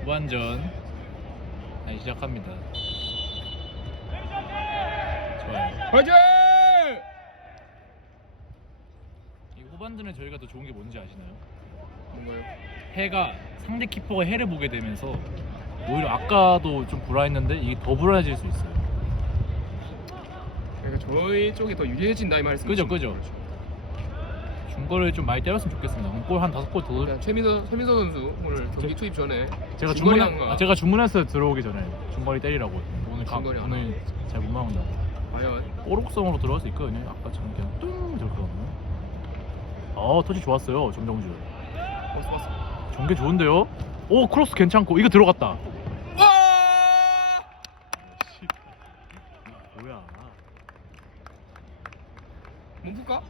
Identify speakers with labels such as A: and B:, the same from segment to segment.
A: 후반전 다시 시작합니다. 좋아요.
B: 화이팅!
A: 이 후반전에 저희가 더 좋은 게 뭔지 아시나요?
B: 뭔가요?
A: 해가 상대 키퍼가 해를 보게 되면서 오히려 아까도 좀 불안했는데 이게 더 불안해질 수 있어요.
B: 그러니까 저희 쪽이 더 유리해진다 이 말씀.
A: 그죠, 그죠. 중거를 좀 많이 때렸으면 좋겠습니다. 골 한 다섯 골 더.
B: 그러니까 최민서 최민서 선수 오늘 경기 투입 전에
A: 제가
B: 중거리
A: 주문
B: 한 거.
A: 아, 제가 주문했어요 들어오기 전에 중거리 때리라고 오늘 가,
B: 중거리 하나.
A: 오늘 잘못 막는다.
B: 과연
A: 오록성으로 들어갈 수 있거든요. 아까처럼 그냥 뚱 들어가거든요. 어 터치 좋았어요 정정주.
B: 버스 버스.
A: 전개 좋은데요? 오 크로스 괜찮고 이거 들어갔다.
B: 와!
A: 뭐야?
B: 몸 풀까?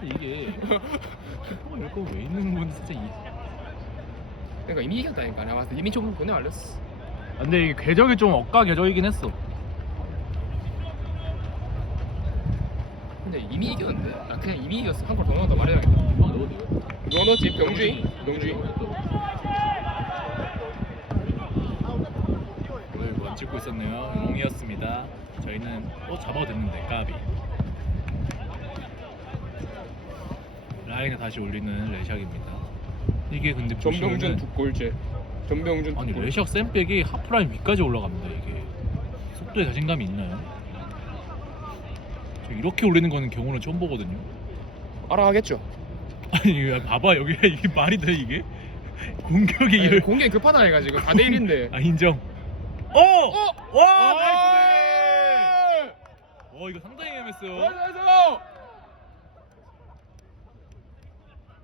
A: 이게 키퍼가 이럴 거왜 있는 건지 진짜 이.
B: 그러니까 이미 이겼다니까. 내가 봤을 때 이미 조금 보내 알렸어.
A: 아, 근데 이게 궤적이 좀 억까 궤적이긴 했어.
B: 근데 이미 이겼는데? 아 그냥 이미 이겼어. 한 골더 넣었다 말해야겠다. 누가 넣었지? 병주이? 병주이?
A: 오늘 원 찍고 있었네요. 롱이었습니다. 저희는 또 잡아도 됐는데 까비. 라인에 다시 올리는 레샥입니다. 이게 근데
B: 전병준
A: 보시면은-
B: 두 골째. 전병준 두
A: 아니
B: 골.
A: 레샥 쌤백이 하프라인 위까지 올라갑니다. 이게 속도에 자신감이 있나요? 저 이렇게 올리는 거는 경우는 처음 보거든요.
B: 알아가겠죠.
A: 아니 이거 봐봐 여기 이게 말이 돼 이게 공격이 이럴
B: 공격이 급하다 해가지고 4대 1인데.
A: 아 인정. 어!
B: 어!
A: 와
B: 아,
A: 나이스! 어 이거 상당히 애매했어요.
B: 나이스!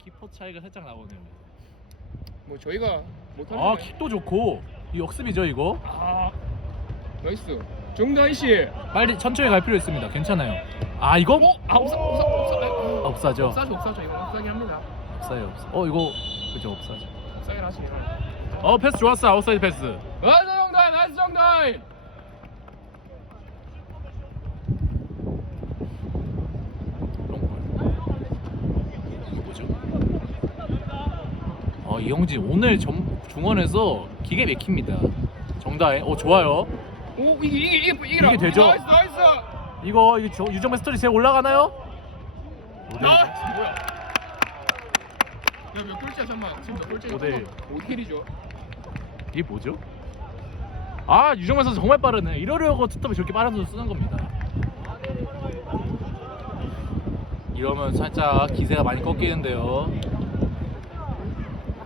A: 키퍼 차이가 살짝 나오네요.
B: 뭐 저희가 못하는
A: 아
B: 게-
A: 킥도 좋고 이 역습이죠 이거.
B: 아 나이스 정다희 씨
A: 빨리 천천히 갈 필요 있습니다. 괜찮아요. 아 이거?
B: 아 옵사 옵사 옵사
A: 아, 없사죠.
B: 옵사죠 옵사죠 이거 옵사긴 합니다
A: 없어요 없어. 어 이거 그죠 없사죠.
B: 옵사긴 하시
A: 어 패스 좋았어 아웃사이드 패스.
B: 나이스 정다희 나이스 정다희
A: 이거 뭐죠? 어 이영지 오늘 점, 중원에서 기계 막힙니다. 정다해. 어 좋아요.
B: 오 이게 이게 이게 이게
A: 이게 되죠?
B: 나이스 나이스
A: 이거 저- 유정배 스토리 제 올라가나요?
B: 나이스 뭐야 야몇 골째야 잠깐만 지금 몇 골째
A: 오대 일.
B: 5킬이죠
A: 이게 뭐죠? 아 유정배 선수 정말 빠르네. 이러려고 투톱이 저렇게 빠른 선수 쓰는 겁니다. 이러면 살짝 기세가 많이 꺾이는데요.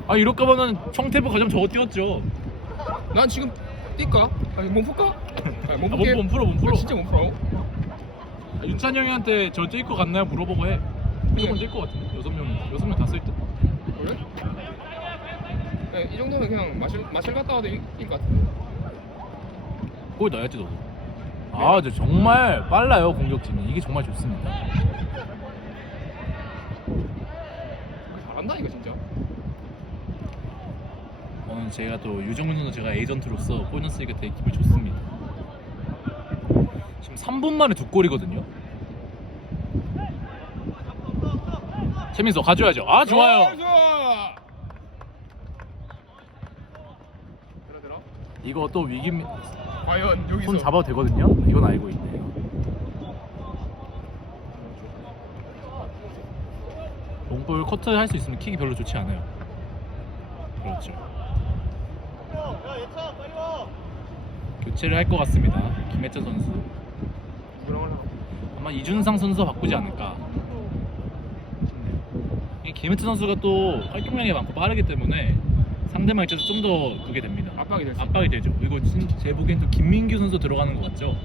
A: 아 이럴 거면은 청태부 가장 저거 뛰었죠.
B: 난 지금 뛸까? 아니 몸 풀까? 아니,
A: 아,
B: 몸
A: 몸,
B: 풀게
A: 몸 풀어, 몸 풀어.
B: 아, 진짜 몸 풀어
A: 아, 윤찬 형이한테 저 뛸 거 같나요? 물어보고 해. 무조건 뛸 거 같은데 여섯 명 여섯 명 다 쓸 듯.
B: 그래? 네, 이 정도면 그냥 마실 마실 갔다 와도 이길 것 같은데
A: 골 넣어야지 너도. 아, 저 정말 빨라요 공격진이. 이게 정말 좋습니다
B: 이거 진짜
A: 제가 또 유정민 선수 제가 에이전트로서 골 넣었으니까 되게 기분이 좋습니다. 지금 3분 만에 두 골이거든요. 최민수 가져야죠. 아 좋아요.
B: 들어
A: 이거 또 위기
B: 과연 여기서
A: 손 잡아도 되거든요. 이건 알고 있네. 롱볼 커트 할 수 있으면 킥이 별로 좋지 않아요. 그렇죠. 교체를 할 것 같습니다. 김혜철 선수. 아마 이준상 선수 바꾸지 않을까. 이 김혜철 선수가 또 활동량이 많고 빠르기 때문에 상대방 입장에서 좀 더 그게 됩니다.
B: 압박이 될수
A: 압박이 되죠. 진- 제 보기엔 또 김민규 선수 들어가는 것 같죠.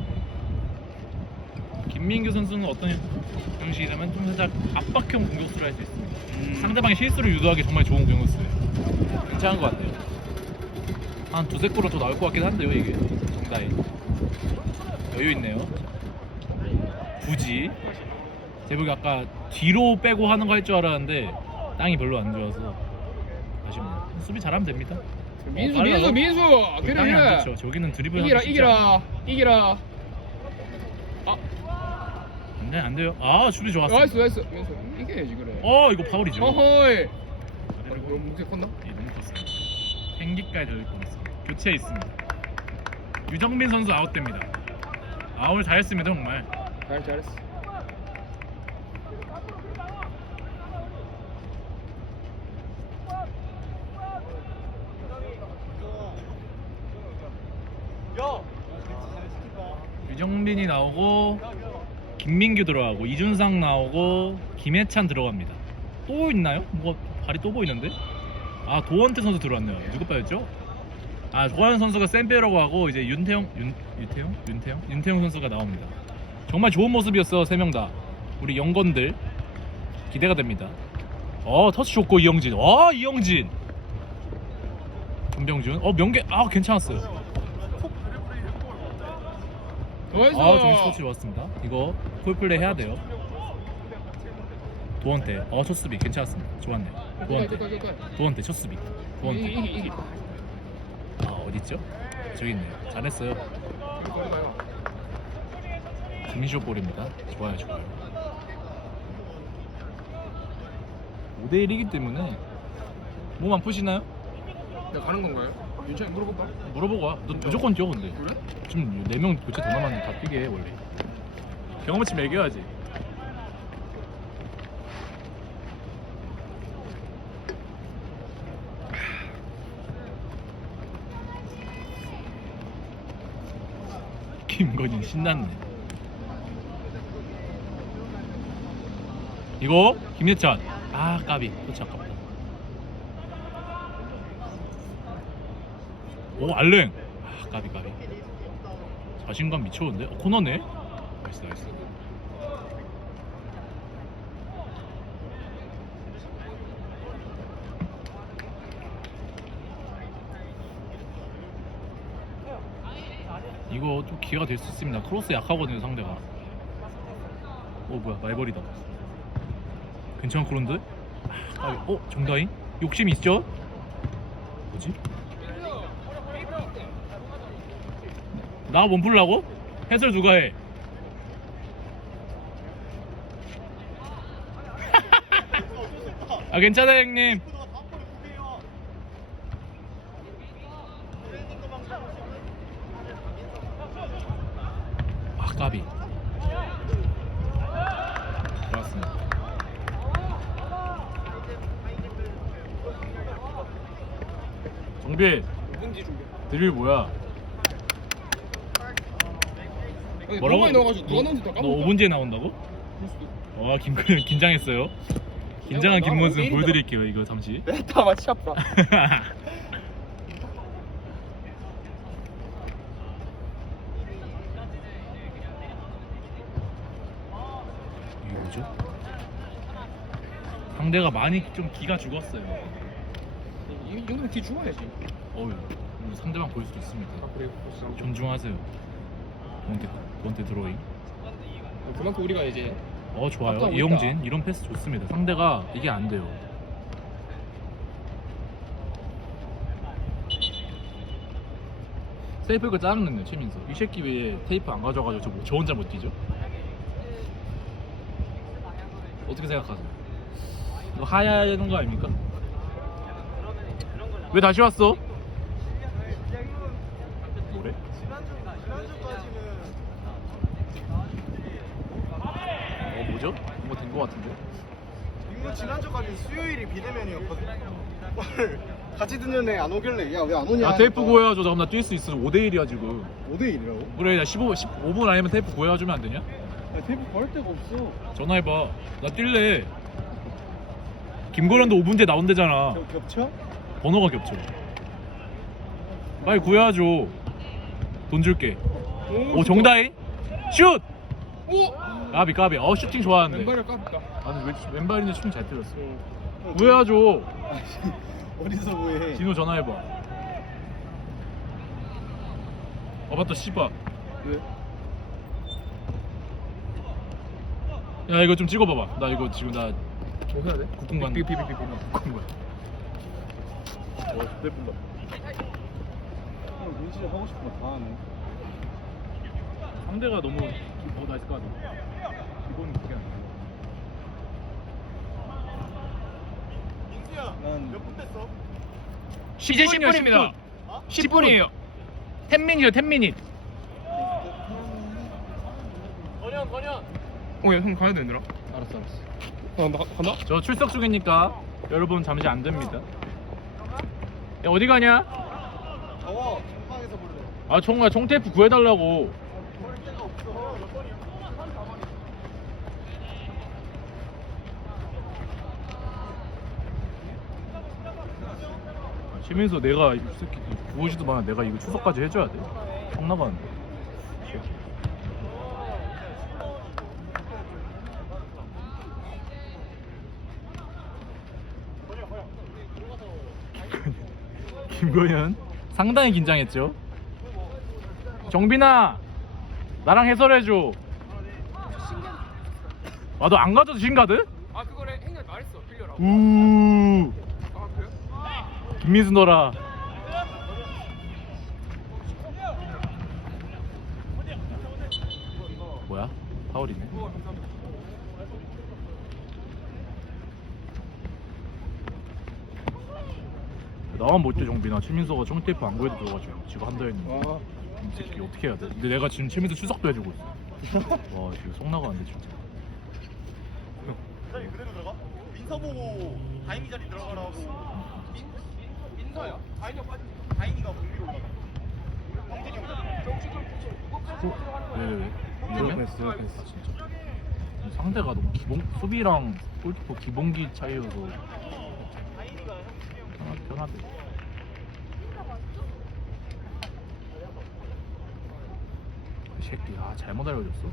A: 김민규 선수는 어떤 형식이냐면 좀 살짝 압박형 공격수를 할 수 있습니다.
B: 음.
A: 상대방의 실수를 유도하기 정말 좋은 공격수예요. 괜찮은 것 같아요. 한 두세 골은 더 나올 것 같긴 한데요, 이게 정다이 여유 있네요. 굳이 제 보기 아까 뒤로 빼고 하는 거 할 줄 알았는데 땅이 별로 안 좋아서 아쉽네요. 수비 잘하면 됩니다.
B: 민수
A: 어.
B: 민수 민수 그래
A: 땅이 안
B: 그래
A: 좋죠. 저기는 드리블
B: 이기라
A: 하기 쉽지 않아요.
B: 이기라 이기라 아
A: 네, 안 돼요. 아, 수비 좋았어.
B: 나이스 나이스 민수 이겨야지 그래
A: 어, 이거 파울이죠.
B: 어허이
A: 그리고
B: 너무 목소리 컸나?
A: 예, 너무 컸어요. 생기까지 들릴 뻔했습니다. 교체 있습니다. 유정빈 선수 아웃됩니다. 아웃 잘했습니다 정말.
B: 잘 잘했어.
A: 유정빈이 나오고 김민규 들어가고 이준상 나오고 김해찬 들어갑니다. 또 있나요? 뭐가 발이 또 보이는데? 아 도원태 선수 들어왔네요. 누구 빠였죠? 아 조한 선수가 샌페라고 하고 이제 윤태영 윤 윤태영 윤태영 윤태영 선수가 나옵니다. 정말 좋은 모습이었어 세 명 다. 우리 영건들 기대가 됩니다. 어 터치 좋고 이영진. 와 이영진. 김병준. 어 명계 아 괜찮았어요. 아, 정신 스포츠 좋았습니다. 이거 콜플레이 해야 돼요. 도원태. 어, 첫 수비 괜찮았습니다. 좋았네요. 도원태. 도원태 첫 수비. 도원태. 있죠? 저기 있네요. 잘했어요. 김시호 볼입니다. 좋아요, 좋아요. 5대 1이기 때문에 몸 안 푸시나요?
B: 내가 가는 건가요? 윤찬이 물어볼까?
A: 물어보고 와. 너 무조건 뛰어 근데.
B: 그래?
A: 지금 4명 교체 더 남았는데 다 뛰게 해 원래. 경험치 매겨야지. 김건희 신났네. 이거 김예찬. 아 까비. 그렇지 아깝다. 오 알랭. 아 까비 까비. 자신감 미쳤는데? 어, 코너네? 나이스 나이스 이거 좀 기회가 될 수 있습니다 크로스 약하거든요 상대가 어 뭐야 말벌이다 괜찮은 그런데? 아. 어? 정다인? 욕심 있죠? 뭐지? 나 몸풀라고? 해설 누가 해? 아 괜찮아 형님 아 까비 좋았습니다 정빈
B: 누군지.
A: 드릴 뭐야
B: 아니, 많이 넣어가지고 누가
A: 다너
B: 까먹었다.
A: 5분 뒤에 나온다고?
B: 그럴 수도.
A: 와 김근 긴장했어요. 긴장한
B: 나
A: 김문수. 보여드릴게요 이거 잠시.
B: 메타 마치 아파.
A: 이게 뭐죠? 상대가 많이 좀 기가 죽었어요.
B: 이이 정도면 뒤 죽어야지.
A: 어우 오늘 상대방 보일 수도 있습니다.
B: 아 그래.
A: 존중하세요. 본테 본테 드로잉.
B: 그만큼 우리가 이제
A: 어 좋아요.
B: 앞서고
A: 이용진. 이런 패스 좋습니다. 상대가 이게 안 돼요. 세이프가 짜증났네요 최민수. 이 새끼 왜 테이프 안 가져가지고 저, 저 혼자 못 뛰죠? 어떻게 생각하세요? 이거 하야야 되는 거 아닙니까? 왜 다시 왔어? 뭐래? 어 뭐죠? 뭔가 된 거 같은데?
C: 이거 지난주까지 수요일이 비대면이었거든. 오늘 같이 듣는 애 안 오길래 야 왜 안 오냐?
A: 아 테이프 구해야죠 잠깐 나뛸 수 있어 5대1이야 지금
C: 5대 1이라고?
A: 그래 나 15, 15분 아니면 테이프 구해주면 안 되냐?
C: 야, 테이프 구할 데가 없어.
A: 전화해봐 나 뛸래 김고란도 5분 뒤에 나온대잖아
C: 저 겹쳐?
A: 번호가 겹쳐 빨리 구해야죠 돈 줄게 오 정다인 슛!
B: 오.
A: 까비 까비 어 슈팅 좋아하는데
B: 왼발을 깝다.
A: 아니 왜 왼발인데 슈팅 잘 때렸어
C: 어,
A: 구해야죠
C: 어디서 구해?
A: 진호 전화해봐 아 맞다 씨발
C: 왜?
A: 야 이거 좀 찍어봐봐 나 이거 지금
B: 나저 해야 돼?
A: 국공관
B: 삐삐삐삐삐.
A: 국공 관
C: 와, 대불러. 형, 민씨 하고 싶은 거 다 하네.
A: 상대가 너무 어 나이스 까비 기본 그게 아니야
C: 난 몇 분 됐어?
B: 이제 10분입니다. 10분이에요.
A: 10민이요 10민이
B: 어, 야, 형 가야 되는데라.
A: 알았어 알았어
B: 어, 나 간다.
A: 저 출석 중이니까 여러분 잠시 안 됩니다 야 어디 가냐?
C: 더워 전방에서 볼래
A: 아 총아 총테이프 구해달라고
C: 볼 데가 없어
A: 치면서 내가 이 새끼 구호지도 많아 내가 이거 추석까지 해줘야 돼? 성 나가는데 김건현 상당히 긴장했죠 정빈아 나랑 해설해줘 아 너 안 가져도 신가드?
B: 아, 그거래. 행렬 말했어. 빌려라.
A: 우
B: 아, 그래요?
A: 김민수 너라 뭐야? 파울이네 나만 못돼 정빈아 최민서가 청테이프 안 구해도 들어가지고 지금 한다 했는데. 와이 새끼 어떻게 해야 돼? 근데 내가 지금 최민서 추석도 해주고 있어. 와 지금 속 나가는데 진짜
C: 자리 그대로 들어가? 민서 보고 다인이 자리 들어가라고.
B: 민, 민서야? 다인이 형 빠지.
C: 다인이가 올라가. 형.
A: 아, 진짜. 상대가 너무 기본 수비랑 골키퍼 기본기 차이여서. 편하, 편하대 새끼 아 잘못 알려줬어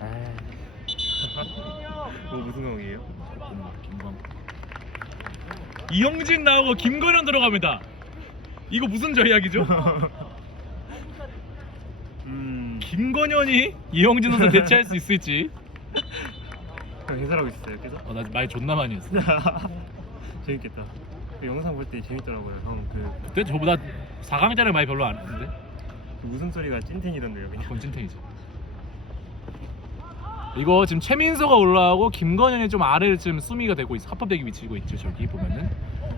A: 아 아,
C: 뭐 무슨 상황이에요?
A: 김광 이영진 나오고 김건현 들어갑니다. 이거 무슨 전략이죠?
C: 음
A: 김건현이 이영진 선수 대체할 수 있을지.
C: 해설하고 있어요 계속?
A: 어, 나 말 존나 많이 했어.
C: 재밌겠다 그 영상 볼 때 재밌더라고요 형그
A: 그때 저보다 4강짜리 많이 별로 안 했는데.
C: 그 웃음소리가 찐텐이던데요 그냥
A: 그건 찐탱이지. 이거 지금 최민서가 올라오고 김건현이 좀 아래를 지금 수미가 되고 있어 합법되게 위치고 있죠 저기 보면은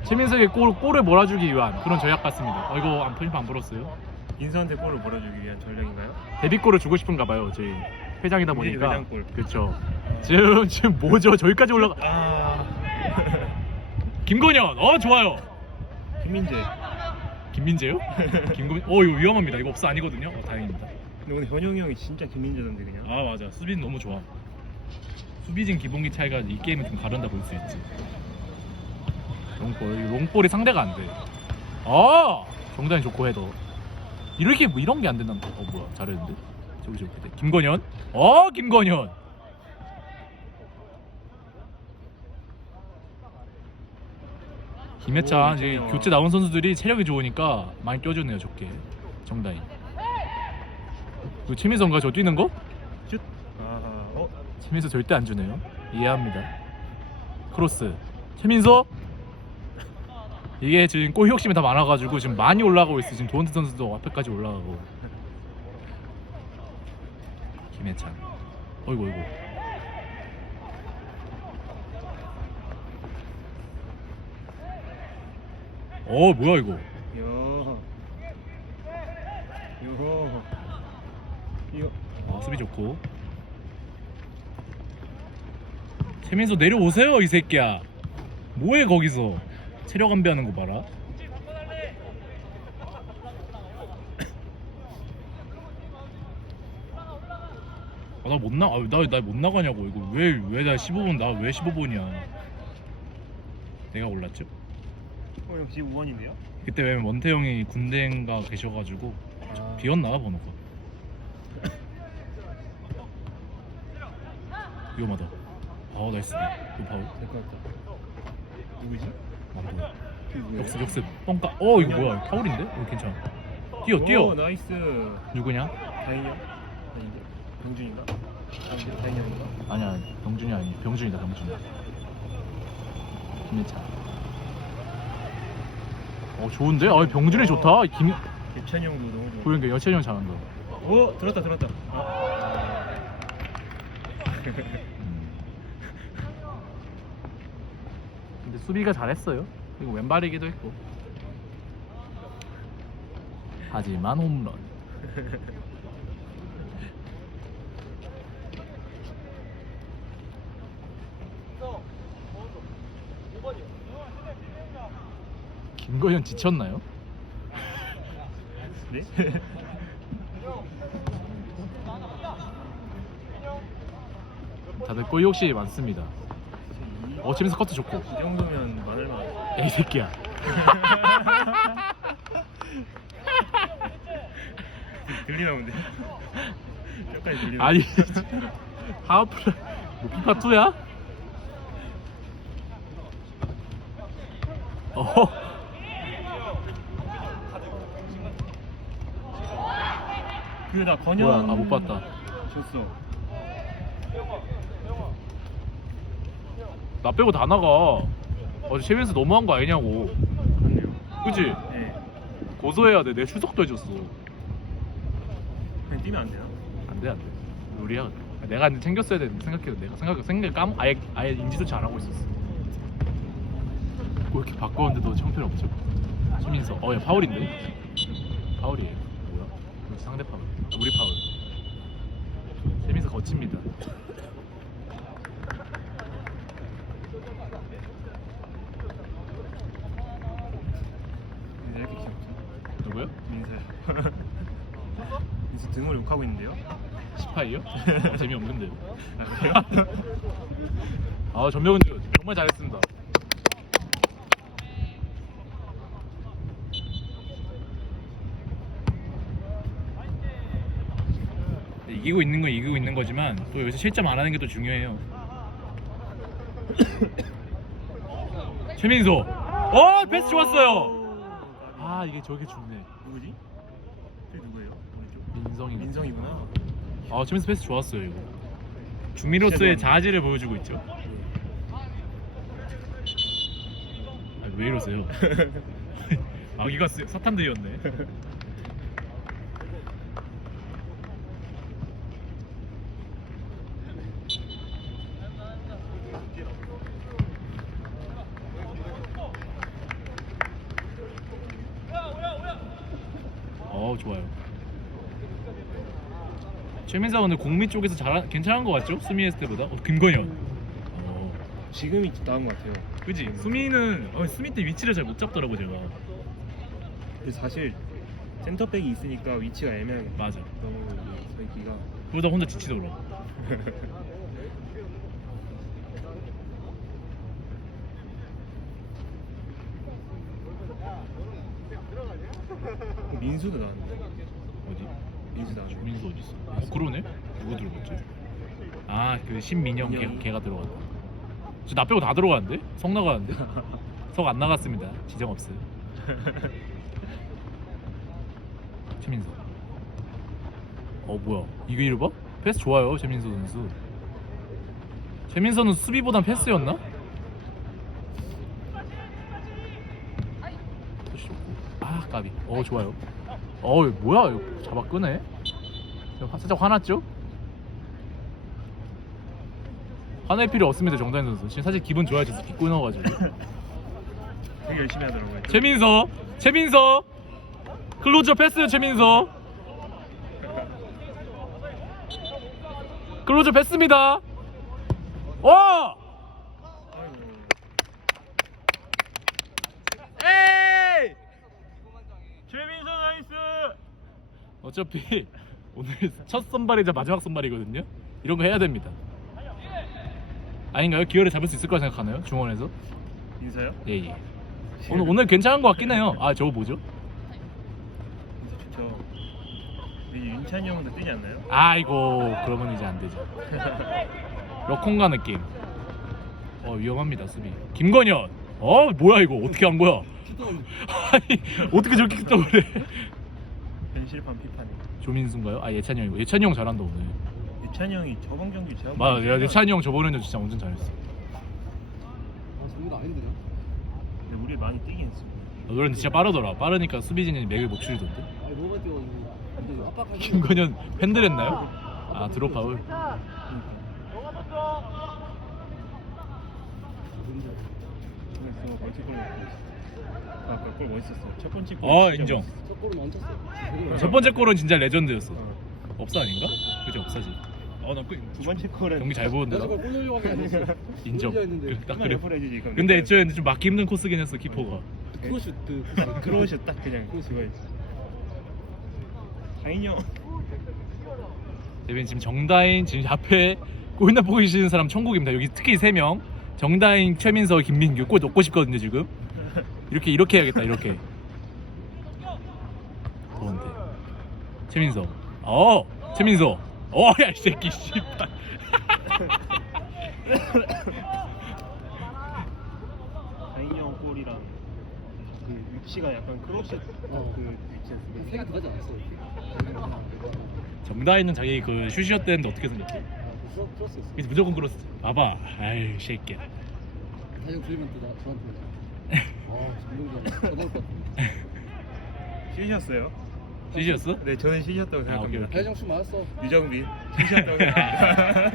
A: 최민석의 골, 골을 몰아주기 위한 그런 전략 같습니다. 어, 이거 안 편집 안 불었어요?
C: 인수한테 골을 몰아주기 위한 전략인가요?
A: 데뷔골을 주고 싶은가 봐요. 저희 회장이다 보니까.
C: 회장골.
A: 그렇죠. 지금 지금 뭐죠? 저기까지 올라가.
C: 아
A: 김건현. 어 좋아요.
C: 김민재
A: 김민재요? 김건. 어 이거 위험합니다. 이거 없어 아니거든요. 어, 다행입니다.
C: 근데 오늘 현영이 형이 진짜 김민재던데 그냥
A: 아 맞아. 수비는 너무 좋아. 수비진 기본기 차이가 이 게임을 좀 가른다 볼 수 있지. 롱볼. 이 롱볼이 상대가 안 돼. 아 정단이 좋고 해도 이렇게 뭐 이런 게 안 된다. 어 뭐야 잘했는데. 저기 저기 돼. 김건현. 어 김건현. 김혜찬
C: 오,
A: 이제. 교체 나온 선수들이 체력이 좋으니까 많이 껴주네요 적게 정다이 그 최민선가 저 뛰는 거?
C: 슛. 아하 어?
A: 최민서 절대 안 주네요. 이해합니다. 크로스. 최민서? 이게 지금 골 욕심이 다 많아가지고 지금 많이 올라가고 있어. 지금 도원트 선수도 앞에까지 올라가고. 김혜찬. 어이구 어이구. 어 뭐야 이거?
C: 야 요거
A: 아, 수비 좋고. 최민수 내려오세요 이 새끼야. 뭐해 거기서? 체력 안배하는 거 봐라. 아, 나못 나, 아, 나, 나 못 나가냐고 이거 왜 왜 나 15분 나 왜 15분이야? 내가 올랐죠?
C: 어, 형 지금 5원인데요?
A: 그때 왜 원태 형이 군대인가 계셔가지고
C: 아.
A: 비었나 번호가 위험하다. 아 나이스 이거 파울
C: 될것 같다. 누구지? 누구예요?
A: 역습 역습. 뻥까. 어 이거 뭐야? 파울인데? 어 괜찮아. 뛰어 뛰어.
C: 오 나이스.
A: 누구냐?
C: 다행이요? 아닌데? 병준인가?
D: 다행이가
A: 아니야 병준이 아니 병준이다 병준 김예찬. 어 좋은데? 아 병준이 좋다. 김
D: 유찬이 형도 너무 좋아.
A: 그러니까 여찬이 형 잘한다
D: 오 들었다 들었다.
A: 음. 근데 수비가 잘했어요 그리고 왼발이기도 했고 하지만 홈런 김거현 지쳤나요?
D: 네?
A: 다들 골 욕심이 많습니다. 어 재밌어. 커트 좋고.
D: 이 정도면 마늘만
A: 에이 새끼야.
D: 들리나 본데? 끝까지 들리나?
A: 아니 하프를 뭐 피파 2야? 어?
D: 그나 건현
A: 뭐야? 아 못 봤다.
D: 줬어
A: 나 빼고 다 나가. 어제 최민수 너무한 거 아니냐고.
D: 맞네요.
A: 그지?
D: 네.
A: 고소해야 돼내 출석도 해줬어.
D: 그냥 뛰면 안 되나?
A: 안돼 안 돼. 우리야 내가 챙겼어야 되는데 생각해도 내가 생각 생각 까먹 아예 아예 인지도 안 하고 있었어. 뭐 이렇게 바꿨는데도 형편 없죠 수민서. 어야 파울인데? 파울이에요. 뭐야? 상대 파울. 아, 우리 파울. 세민서 거칩니다
D: 왜 이렇게 귀엽지?
A: 누구요?
D: 민서요 민서 등을 욕하고 있는데요?
A: 18이요? 재미없는데요
D: 아 그래요?
A: 아 전명훈 정말 잘했습니다 이기고 있는 건 이기고 있는 거지만 또 여기서 실점 안 하는 게 또 중요해요 최민소 어 패스 좋았어요 아 이게 저게 좋네
D: 누구지? 저 누구예요? 오른쪽?
A: 민성이
D: 민성이구나
A: 아 최민소 패스 좋았어요 이거. 중미로서의 자질을 보여주고 있죠. 아, 왜 이러세요? 아기가 쓰- 사탄들이었네 어 좋아요 최민사 오늘 공미 쪽에서 잘 괜찮은 것 같죠? 때보다? 어, 김건현 어,
D: 지금이 나은 것 같아요.
A: 그지 수미는 어, 수미 때 위치를 잘 못 잡더라고 제가.
D: 근데 사실 센터백이 있으니까 위치가 애매하게
A: 맞아.
D: 너무 서있기가.
A: 그러다 혼자 지치더라고
D: 민수도 나왔는데
A: 어디?
D: 민수
A: 민수 어디 있어? 어 그러네? 누구 들어갔지? 아 그 신민영 걔. 걔가 들어갔다 저나 빼고 다 들어갔는데? 성 나가는데? 석 안 나갔습니다 지정 없어요 최민수 어 뭐야 이거 이를 봐? 패스 좋아요 최민수 선수 최민수는 수비보단 패스였나? 아 까비 어 좋아요 어 이거 뭐야? 이거 잡아 끄네? 화- 살짝 화났죠? 화낼 필요 없습니다 정다현 선수. 지금 사실 기분 좋아져서 기 끊어가지고.
D: 되게 열심히 하더라고요.
A: 최민서! 최민서! 클로저 패스 최민서! 클로저 패스입니다. 와
D: 아이고
A: 에이
D: 최민서 나이스
A: 어차피 오늘 첫 선발이자 마지막 선발이거든요. 이런 거 해야 됩니다. 아닌가요? 기회를 잡을 수 있을 거라 생각하나요? 중원에서?
D: 민서요?
A: 예 예. 오늘 오늘 괜찮은 것 같긴 해요. 아 저거 뭐죠?
D: 좋죠. 근데 윤찬이 형도 뛰지 않나요?
A: 아이고 그러면 이제 안 되죠. 러콩가 느낌 어 위험합니다 수비. 김건현. 어 뭐야 이거. 어떻게 한 거야? 아니 어떻게 저렇게 또 그래
D: 현실판 피파니
A: 조민수인가요? 아 예찬이 형이고 예찬이 형 잘한다 오늘
D: 예찬이 형이 저번 경기 제가
A: 맞아 야 예찬이 형 저번에는 진짜 완전 잘했어
C: 아 정도 아닌데요?
D: 근데 우리 많이 뛰긴 했어.
A: 너는 진짜 빠르더라 빠르니까 수비진이 맥을 못 치르던데
C: 아니 너무 많이 뛰어가지고 근데
A: 김건현 팬들 했나요? 아 드롭 파울
D: 그래서 멀티골 있어. 아까 골 멋있었어. 첫 번째 골.
A: 어,
D: 진짜
A: 인정.
D: 멋있었어.
C: 첫 골은 안 찼어
A: 첫 번째 골은 진짜 레전드였어
D: 어.
A: 업사 아닌가? 그지 업사지 어나
D: 두 번째 골은
A: 경기 잘 보는데
C: 내가 저걸 골 넣으려고 한게 아니었어
A: 인정
C: 골 했는데
A: 딱
D: 그래. 해주지. 그럼
A: 근데 애초에 좀 막기 힘든 코스긴 했어 키퍼가
C: 크로슛 그
D: 어, 크로슛 딱 그냥 그거. 다인 형.
A: 대변 지금 정다인 지금 앞에 골나 보고 계시는 사람 천국입니다 여기 특히 세 명 정다인 최민서 김민규 골 넣고 싶거든요 지금 이렇게 이렇게 해야겠다 이렇게. 더운데. 최민서. 어 최민서. 어야 이 새끼 씨발.
D: 다인 형 골이랑 그 위치가 약간 크로슛
C: 어.
D: 그 위치였어.
C: 세개 들어가지 않았어
A: 정다인은 자기 그 슛이었대는데 어떻게 생겼지?
C: 크로스였어.
A: 그래서 무조건 그렇어 봐봐. 아이 새끼야.
C: 다이어 들리면 또 나, 저한테 아
D: 쉬셨어요?
A: 슛이었어?
D: 네, 저는 쉬셨다고
A: 아, 오케이,
D: 생각합니다.
A: 오케이.
C: 다이정 슛 맞았어
D: 유정빈 쉬셨다고 생각합니다.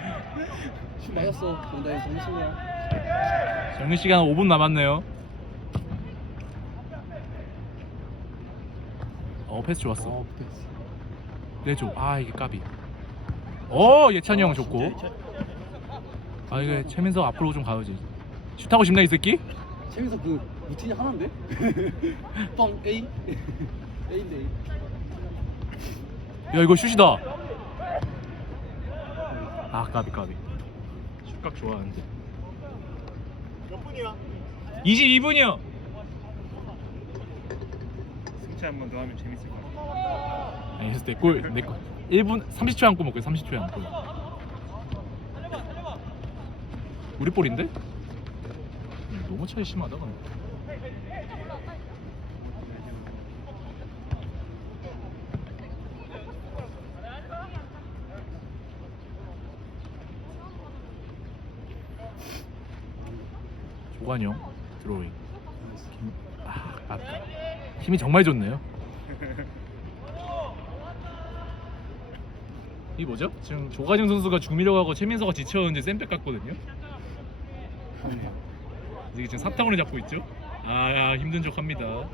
C: 슛 맞았어 정다이 정신이야
A: 정리 시간 5분 남았네요. 어 패스 좋았어.
C: 어 붙어있어
A: 내줘. 아 이게 까비. 어 예찬이 형 좋고. 아 이게 최민석 앞으로 좀 가야지. 슛하고 싶나 이 새끼?
C: 채민서 그 루틴이 하나인데? 뻥 A A인데 A
A: 야 이거 슛이다. 아 까비 까비. 슛각 좋아하는데. 몇 분이야? 22분이요.
D: 승차 한 번 더 하면 재밌을 것 같아요.
A: 아니 그래서 내골 내 골. 1분 30초에 한골 먹고 30초에 한 골. 우리 볼인데? 음, 너무 차이 심하다 근데. 조관영 드로잉. 김... 아, 아, 힘이 정말 좋네요. 이 뭐죠? 지금 조가정 선수가 주미려고 하고 최민서가 지쳐오는데 쌤백 같거든요. 이게 지금 사타구니 잡고 있죠? 아, 야, 힘든 척 합니다.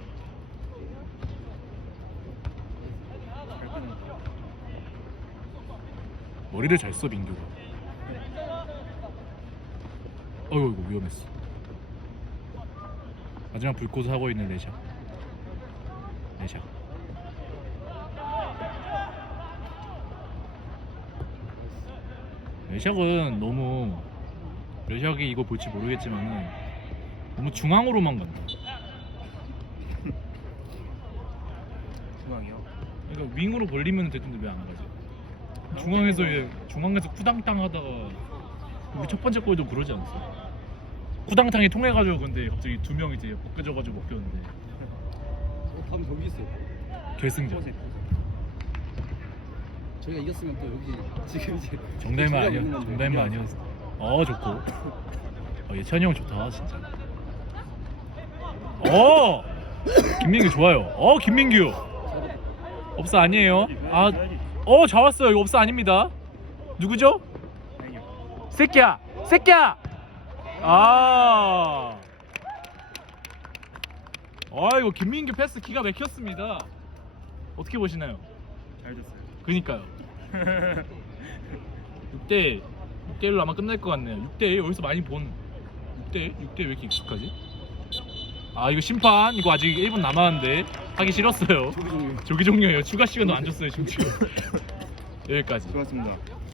A: 머리를 잘 써 민규가. 어이구 이거 위험했어. 마지막 불꽃을 하고 있는 레샤. 레샤. 레샥은 너무 레샥이 이거 볼지 모르겠지만은 너무 중앙으로만 간다.
D: 중앙이요.
A: 그러니까 윙으로 벌리면 되던데 왜 안 가지? 중앙에서 얘- 중앙에서 쿠당탕 하다가 우리 첫 번째 골도 그러지 않았어? 쿠당탕이 통해가지고 근데 갑자기 두 명 이제 벗겨져가지고 먹혔는데
C: 어, 다음 경기 있어요
A: 결승전
C: 저희가 이겼으면 또 여기 지금 이제
A: 정답만 아니었. 정답만 아니었어. 어 좋고. 어, 예찬이 형 좋다 진짜. 어 김민규 좋아요. 어 김민규 업사 아니에요? 아, 어 잡았어요. 이거 업사 아닙니다. 누구죠? 새끼야, 새끼야. 아. 아 이거 김민규 패스 기가 막혔습니다. 어떻게 보시나요?
D: 잘 줬어요.
A: 그니까요. 6대 6대 1로 아마 끝날 것 같네요. 6대 1 여기서 많이 본 6대 6대 왜 이렇게 익숙하지? 아 이거 심판 이거 아직 1분 남았는데 하기 싫었어요.
C: 조기 종료
A: 조기 종료예요. 추가 시간도 안 줬어요 지금. 여기까지.
D: 수고하셨습니다.